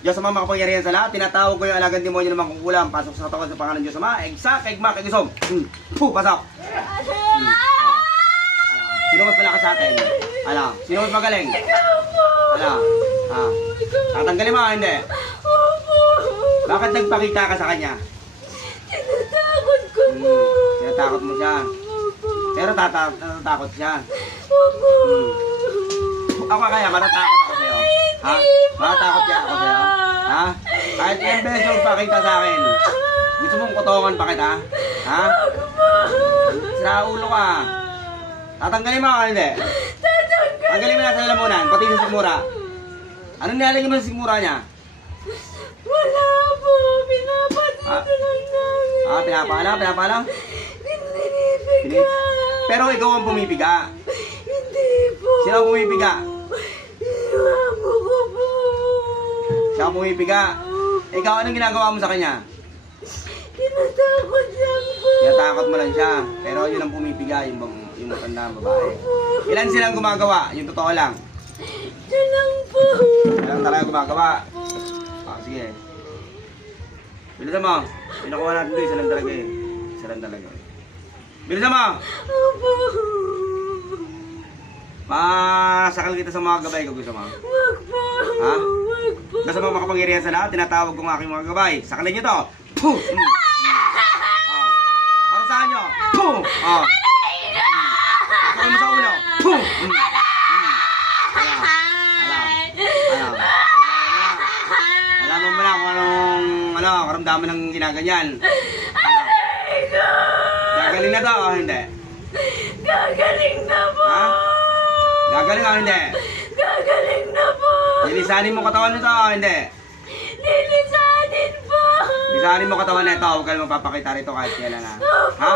Diyos Ama makapangyarihan sa lahat, tinatawag ko yung alagang demonyo na mangkukulam. Pasok sa katawan sa pangalan ng Diyos Ama. Egsak, egmak, egisom. Pasok. Sino mas malakas sa atin? Sino mas magaling? Tatanggalin mo, hindi? Bakit nagpakita ka sa kanya? Tinatakot ko po. Tinatakot mo siya. Pero natatakot siya. Ako kaya, matatakot ako sa'yo. Ha? Matatakot kaya ako sa'yo? Ha? Kahit ilang beses yung pakita sa akin. Gusto mong kutongan pa kita? Ha? Sira ulo ka. Tatanggalin mo ako, hindi? Tanggalin mo na sa lalamunan, pati sa sigmura. Anong nilalagay mo sa sigmura niya? Wala po. Pinapatito lang namin. Pinapala? Pinipiga. Pero ikaw ang pumipiga. Hindi po. Sino ang pumipiga? Amo ko po. Siya ang pumipiga. Ikaw, anong ginagawa mo sa kanya? Tinatakot lang po. Tinatakot mo lang siya. Pero yun ang pumipiga, yung matandang babae. Ilan silang gumagawa? Yung totoo lang. Siya lang po. Ilan talaga gumagawa? Sige. Bilisan mo. Pinakuha natin ito, isa lang talaga eh. Isa lang talaga. Bilisan mo! Opo. Masakal kita sa mga gabay kung gusto mo. Wag po. Ha? Wag po. Gusto mo makapangyarihan sa lahat, tinatawag ko ng aking mga gabay. Sakalin nyo to. Puh! Parusahan nyo. Puh! Sakalin mo sa ulo. Puh! Alaman mo na kung anong karamdaman ng ginaganyan. Gagaling na to o hindi? Gagaling na po. Ha? Gagaling o hindi? Gagaling na po. Lilisanin mo katawan nito o hindi? Lilisanin po. Lilisanin mo katawan nito, huwag ka naman papakita rito kahit kailan ha? Ha?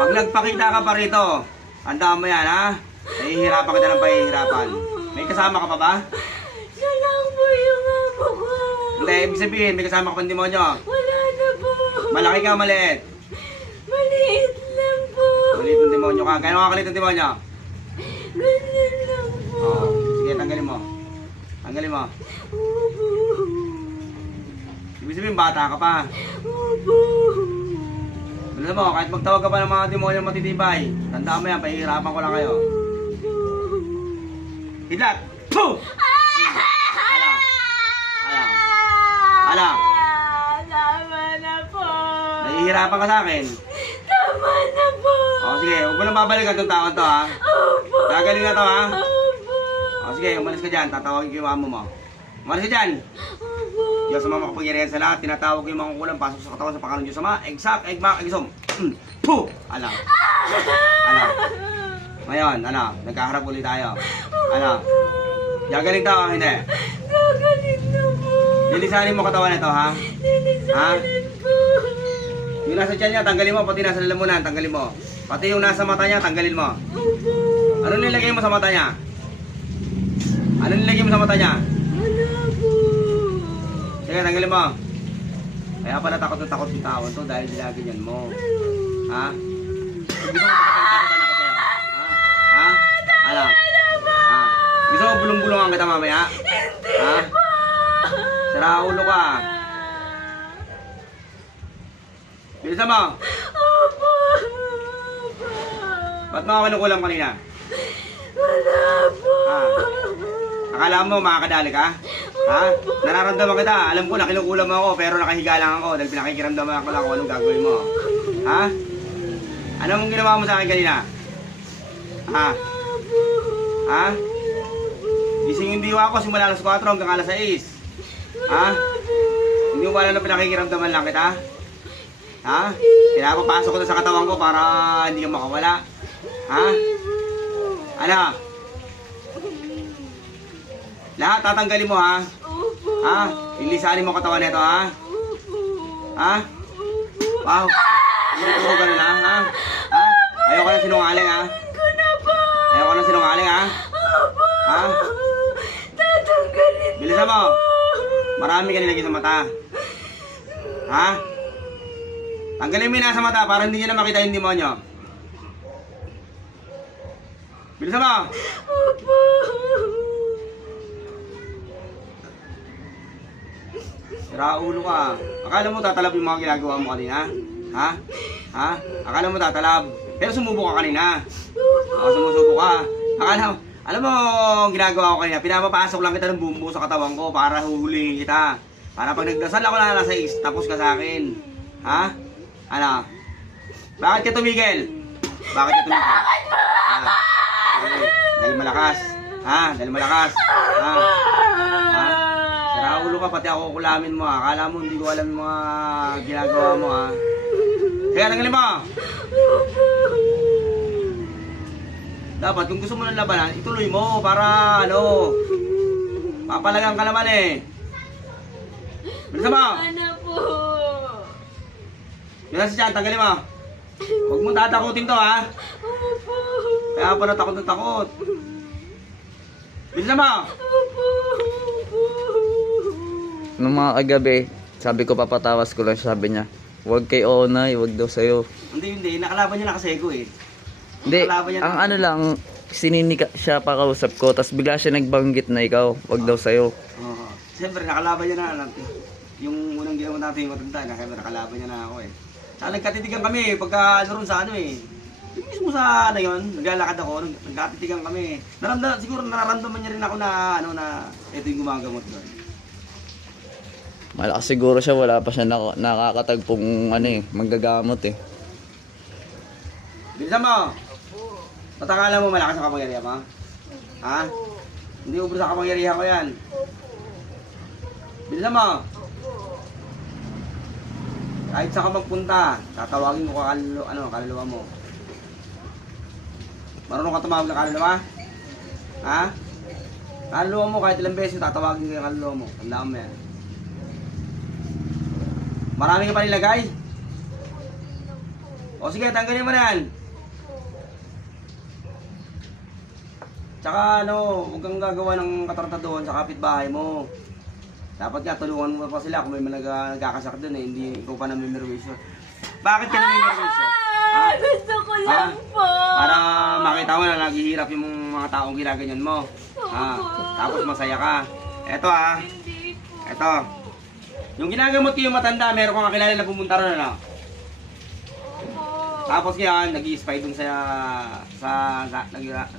Pag nagpakita ka pa rito, tandaan mo yan ha? Nahihirapan kita ng pahihirapan. May kasama ka pa ba? Siya lang po yung amo ko. Hindi, ibig sabihin, may kasama ka pang demonyo. Wala na po. Malaki ka, maliit. Maliit lang po. Maliit ng demonyo ka. Gano'n ka kalit ng demonyo? Ganyan lang po. Oo. Sige, tanggalin mo. Tanggalin mo. Opo. Ibig sabihin, bata ka pa. Opo. Alam mo, kahit magtawag ka pa ng mga demonyo matitibay, tandaan mo yan, pahihirapan ko lang kayo. Hidlat! Puh! Ala. Tama na po. Nahihirapan ka sa akin. Tama na po. O sige, huwag mo nang babalikan itong taon to ha. Opo. Gagaling na to ha. Opo. O sige, umalis ka dyan, tatawagin ko yung amo mo. Umalis ka dyan. Opo. Diyos Ama makapangyarihan sa lahat, tinatawag ko yung mga kulang, pasok sa katawan sa pangalan ng Diyos Ama. Egsak, egmak, egisom. Puh! Ala. Ngayon, nagkaharap ulit tayo. Gagaling to o hindi? Gagaling na po. Lilisanin mo katawan nito ha. Lilisanin po. Yung nasa tiyan niya, tanggalin mo. Pati nasa lalamunan, tanggalin mo. Pati yung nasa mata niya, tanggalin mo. Opo. Ano nilagay mo sa mata niya? Ano nilagay mo sa mata niya? Wala po. Sige, tanggalin mo. Kaya pala takot na takot yung tao to dahil nilaganyan mo. Ha? Gusto mo makapagtakutan ako sa'yo? Ha? Ano? Ha? Gusto mo bulong-bulungan kita mamaya? Ha? Sira ulo ka. Bilisan mo. Opo. Ba't mga kinukulam kanina? Wala po. Ha? Akala mo makakadali ka? Ha? Nararamdaman kita. Alam ko na kinukulam mo ako pero nakahiga lang ako dahil pinakikiramdaman ako lang kung anong gagawin mo. Ha? Ano mong ginawa mo sa akin kanina? Ha? Ha? Gising yung diwa ko simula alas 4 hanggang alas 6. Ha? Hindi mo pala na pinakikiramdaman lang kita? Ha? Pinapapasok ko na sa katawan ko para hindi ka makawala. Ha? Ano? Lahat tatanggalin mo ha? Ha? Ilisanin mo katawan nito ha? Ha? Wow. Puro ka na lang ha? Ha? Ayoko na sinungaling ha? Ayoko na sinungaling ha? Ha? Tatanggalin. Bilisan mo. Marami ka nilagay sa mata. Ha? Tanggalin mo yung nasa mata para hindi nyo na makita yung demonyo. Bilisan mo. Opo. Sira ulo ka. Akala mo tatalab yung mga ginagawa mo kanina? Ha? Ha? Akala mo tatalab? Pero sumubok ka kanina. Sumusubok ka. Akala mo, alam mo, ang ginagawa ko kanina, pinapapasok lang kita ng bumbu sa katawan ko para huhulihin kita. Para pag nagdasal ako na nasa tapos ka sa akin. Ha? Ano? Bakit ka tumigil? Bakit ka tumigil? Dahil malakas. Ha? Dahil malakas. Ha? Ha? Sira ulo ka, pati ako kulamin mo ha. Akala mo hindi ko alam yung mga ginagawa mo ha. Kaya tanggalin mo. Dapat kung gusto mo ng labanan, ituloy mo para ano. Papalagang ka naman eh. Bilisan mo. Ano po? Bilisan si Chan, tanggalin mo. Huwag mo tatakutin to ha. Opo. Kaya pa natakot ng takot. Bilisan mo. Opo. Nung mga kagabi, sabi ko papatawas ko lang, sabi niya, huwag kay Onay, huwag daw sa'yo. Hindi. Nakalaban niya nakasego eh. Hindi, Nakalaban niya ang ano lang, sininika siya pakausap ko, tapos bigla siya nagbanggit na ikaw, huwag daw sa'yo. Oo. Siyempre, nakalaban niya na. Yung unang ginawa natin yung matanda, nakalaban niya na ako eh. Saka nagkatitigan kami pagka ano ron sa ano eh. Yung mismo sa ano yun, naglalakad ako, nagkatitigan kami. Siguro nararamdaman niya rin ako na ano na ito yung gumagamot doon. Malakas siguro siya, wala pa siya nakakatagpong ano eh, manggagamot eh. Bilisan mo! Ba't akala mo malakas ang kapangyarihan mo? Ha? Hindi ubro sa kapangyarihan ko yan. Bilisan mo! Kahit saan ka magpunta, tatawagin ko kaluluwa mo. Marunong ka tumawag ng kaluluwa? Ha? Kaluluwa mo, kahit ilang beses tatawagin ko yung kaluluwa mo. Tandaan mo yan. Marami ka pa nilagay? O sige, tanggalin mo na yan. Tsaka ano, huwag kang gagawa ng katarata doon sa kapitbahay mo. Dapat nga, tulungan mo pa sila kung may nagkakasakit doon eh, hindi ikaw pa namimirwisyo. Bakit ka namimirwisyo? Ha? Gusto ko lang po. Para makita mo na naghihirap yung mga taong ginaganyan mo. Ha? Tapos masaya ka. Eto ha. Hindi po. Eto. Yung ginagamot ko yung matanda, meron kang kakilala na pumunta ron ano? Opo. Tapos ngayon, nag-i-spy dun sa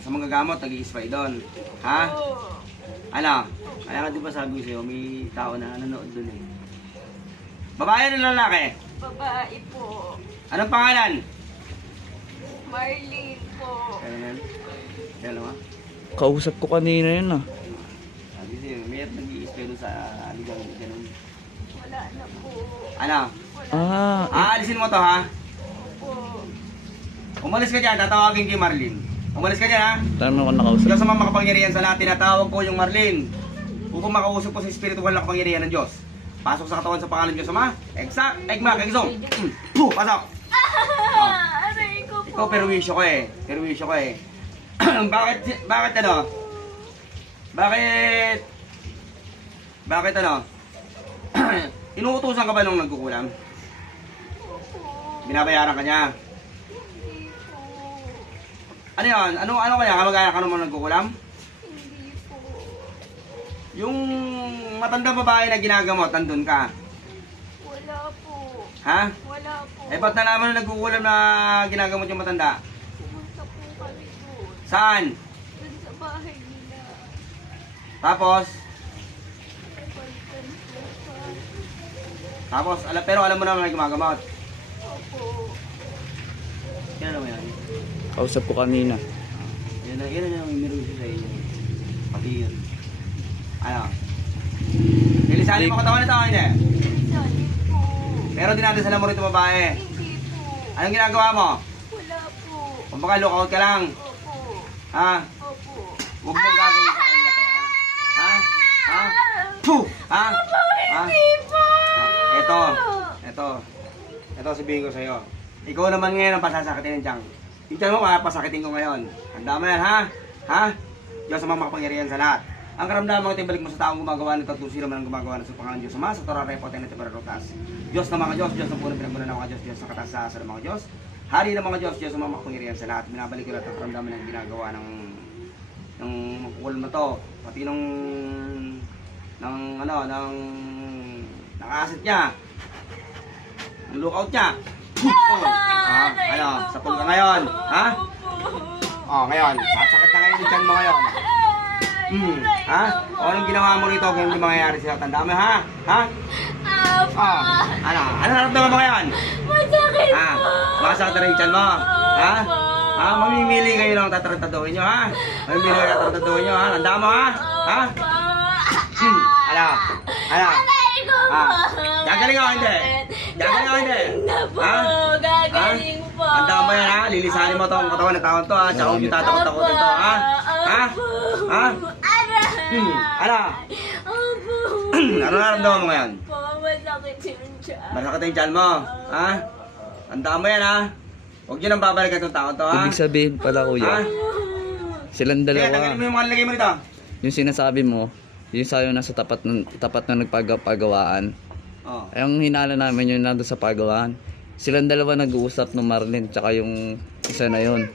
mga gamot, nag-i-spy dun. Ha? Opo. Ano? Kaya nga di ba sabi ko sa'yo, may tao na nanonood dun eh. Babae na lalaki? Babae po. Anong pangalan? Marlene po. Kailan? Kailan mo? Kausap ko kanina yun ah. Sabi sa'yo, may nag-i-spy dun sa aligang ganun. Wala na po. Ano? Ah, Aalisin mo to ha? Opo. Umalis ka dyan, tatawagin kay Marlene. Umalis ka dyan ha? tama ko nakausap. Diyos sa mga makapangyarihan sa lahat, tinatawag ko yung Marlene. Upang makausap ko sa espiritual na kapangyarihan ng Diyos. Pasok sa katawan sa pangalan ng Diyos, Ama. Exact, egma, kegsong. Pasok. Aray ko po. Ikaw, perwisyo ko eh. Perwisyo ko eh. Bakit ano? Bakit ano? Inuutusan ka ba nung nagkukulam? Binabayaran ka niya? Hindi po. Ano yun? Ano kaya? Kamag-anak ka naman nagkukulam? Hindi po. Yung matandang babae na ginagamot, nandun ka. Wala po. Ha? Wala po. Eh, ba't nalaman na nagkukulam na ginagamot yung matanda? Pumunta po kami doon. Saan? Doon sa bahay nila. Tapos? Balikan po sa... Tapos, pero alam mo naman na gumagamot. Opo. Yan mo yan. Kausap ko kanina. Yan na yung meron sa inyo. Pati yun. Ano? Nilisanin mo katawan nito, hindi? Salit po. Pero dinadasalan mo rin ito babae. Hindi po. Anong ginagawa mo? Wala po. Kung baka lookout ka lang. Opo. Ha? Opo. Huwag mong gagawin sa kanila to, ha? Ha? Ha? Puh! Ha? Ha? Hindi po. Ito sabihin ko sa'yo. Ikaw naman ngayon ang pasasakitin ng tiyang. Yung tiyang mo, pasakitin ko ngayon. Handa mo yan, ha? Ha? Diyos ang mga makapangyarihan sa lahat. Ang karamdaman ko balik mo sa taong gumagawa nito at kung sino man ang gumagawa ng sa pangalan ng Diyos Ama, sa Torah, Repo, Tenet, Pararotas. Diyos ng mga Diyos, Diyos ng punong pinagmula ng mga Diyos, Diyos ng katasasan ng mga Diyos. Hari ng mga Diyos, Diyos ang mga makapangyarihan sa lahat. Binabalik ko lahat ang karamdaman ng ginagawa ng makukulma to. Pati ng Nakasit niya. Lookout niya. Oh. Ano? Sapul ka ngayon. Ha? Oh, ngayon. Sasakit na ngayon yung tiyan mo ngayon. Ha? O anong ginawa mo rito? Ganyan yung mangyayari sa'yo. Tandaan mo, ha? Ha? Apo. Oh. Ano? Ano naramdaman mo ngayon? Masakit Ha? po. Masakit na rin yung tiyan mo. Ha? Apo. Ha? Mamimili kayo ng tatarataduhin nyo, ha? Mamimili kayo ng tatarataduhin nyo, ha? Tandaan mo, ha? Ha? Apo. Ano? Ano? Aray ko po. Gagaling ako, hindi? Gagaling ako, hindi? Na po. Ha? Gagaling po. Tandaan mo yan, ha? Lilisanin mo tong katawan ng taon to, ha? Tsaka huwag yung tatakot-takotin to, ha? Ha? Ha? Aray. Ano? Opo. Ano naramdaman mo ngayon? Po, masakit yung tiyan. Masakit yung tiyan mo, ha? Tandaan mo yan, ha? Huwag yun ang babalik itong taon to, ha? Ibig sabihin pala Ha? kuya, silang Kaya tanggalin dalawa. mo yung mga nilagay mo dito. Yung sinasabi mo, yung sa'yo nasa tapat ng nagpagawaan. Oh. Ay, ang hinala namin yung nandun sa pagawaan. Silang dalawa nag-uusap ng Marlene tsaka yung isa na yon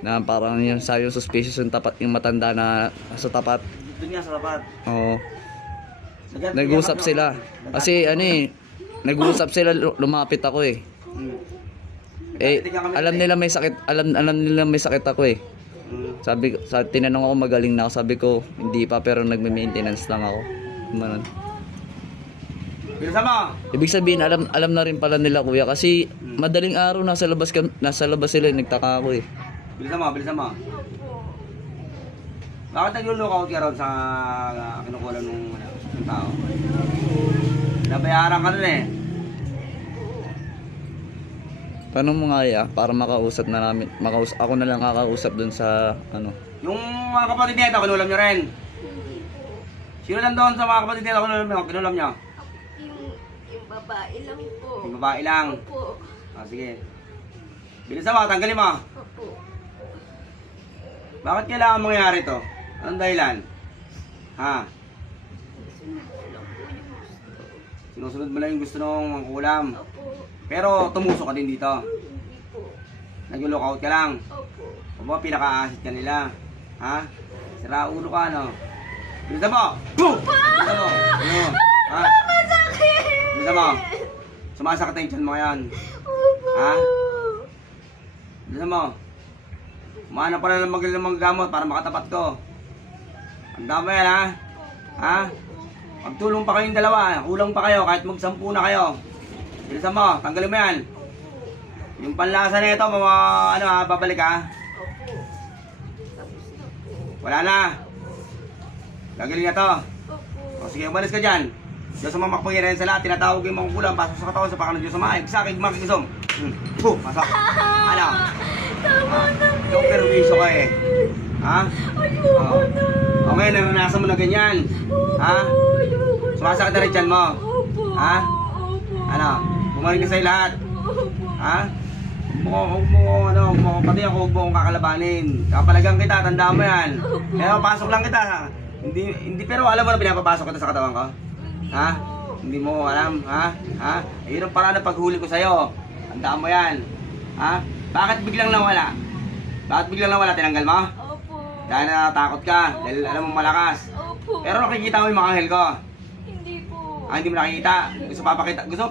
na parang yung sa'yo suspicious yung tapat yung matanda na sa tapat. Doon nga sa lapat. Oo. Nag-uusap sila. Kasi ano eh, nag-uusap sila, lumapit ako eh. Eh, alam nila may sakit, alam nila may sakit ako eh. Tinanong ako magaling na ako, sabi ko hindi pa pero nagme-maintenance lang ako. Ganun. Bilisan mo! Ibig sabihin alam na rin pala nila kuya kasi madaling araw nasa labas sila, nagtaka ako eh. Bilisan mo, bilisan mo. Bakit nag-lookout ka ron sa kinukulan ng tao? Nabayaran ka nun eh. Tanong mo nga ya, para makausap na namin, ako na lang kakausap dun sa ano. Yung mga kapatid nito, kinulam nyo rin. Sino lang doon sa mga kapatid nito, kinulam nyo? Yung babae lang po. Yung babae lang. Opo. Sige. Bilisan mo, tanggalin mo. Opo. Bakit kailangan mangyari to? Anong dahilan? Ha? Sinusunod mo lang yung gusto ng kulam. Opo. Pero tumusok ka din dito. Hindi po. Nag-lookout ka lang. Opo. O ba, pinaka-acid ka nila. Ha? Sira ulo ka, no? Bilisan mo! Boom! Bilisan mo! Ano? Ha? Bilisan mo! Sumasakit na yung tiyan mo ngayon. Opo. Ha? Bilisan mo! Umahanap pa na ng mga gamot para makatapat ko. Handa mo yan, ha? Ha? Magtulong pa kayong dalawa. Kulang pa kayo kahit mag-10 na kayo. Bilisan mo, tanggalin mo yan. Yung panlasa na ito, babalik ha. Opo. Tapos na po. Wala na. Gagaling na to. Opo. O sige, umalis ka dyan. Diyos sa mamakpangyarihan sa lahat, tinatawag yung mga kulang, pasok sa katawan sa pangalan ng Diyos sa maayag. Sa akin, makikisom. Pasok. Ano? Tama na. Yung perwisyo ka eh. Ha? Ayoko na. O ngayon, naranasan mo na ganyan. Ha? Ayoko na. Sumasakit na rin dyan mo. Opo. Ha? Opo. Ano? Bumalik ka sa'yo lahat. Opo. Ha? Huwag mo, pati ako huwag mo akong kakalabanin. Kapalagang kita, tandaan mo yan. Pero pasok lang kita. Hindi, pero alam mo na pinapapasok kita sa katawan ko? Ha? Hindi mo alam, ha? Ha? Ayun ang paraan ng paghuli ko sa'yo. Tandaan mo yan. Ha? Bakit biglang nawala? Bakit biglang nawala? Tinanggal mo? Opo. Dahil natatakot ka. Dahil alam mo malakas. Opo. Pero nakikita mo yung mga anghel ko. Hindi po. Hindi mo nakikita. Gusto mo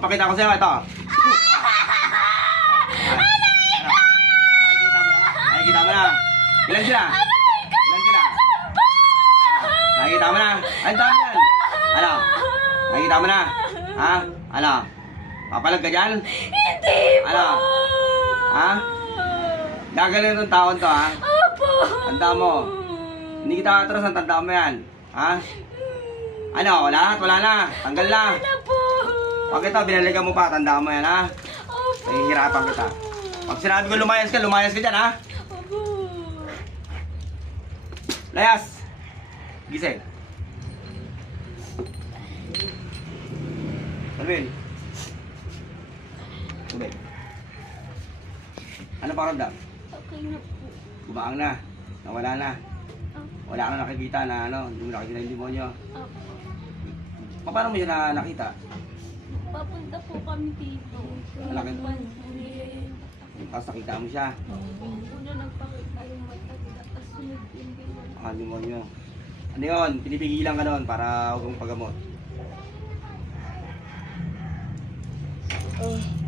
pakita ko sa'yo. Ito. Nakikita mo na? Nakikita mo na? Ilan sila? Ilan sila? Nakikita mo na? Ay, ang dami yan. Ano? Nakikita mo na? Ha? Ano? Papalag ka dyan? Hindi po. Ano? Ha? Gagaling itong taon to, ha? Opo. Tanda mo. Hindi kita atras, ang tanda mo yan. Ha? Ano? Wala na. Tanggal na. Wala po. Pag ito, binalikan mo pa, tanda mo yan, ha? Opo. Nahihirapan kita. Pag sinabi ko lumayas ka dyan, ha? Opo. Layas! Gising. Alvin. Tubig. Ano pakiramdam? Okay na po. Gumaang na. Nawala na. Opo. Wala ka na nakikita na hindi mo nakikita yung demonyo. Opo. Paano mo yun na nakita? Papunta po kami dito. Malaki. Tapos nakita mo siya. Una nagpakita yung matanda. Tapos sunod yung ginawa. Demonyo. Ano yun? Pinipigilan ka nun para huwag mong pagamot. Oh.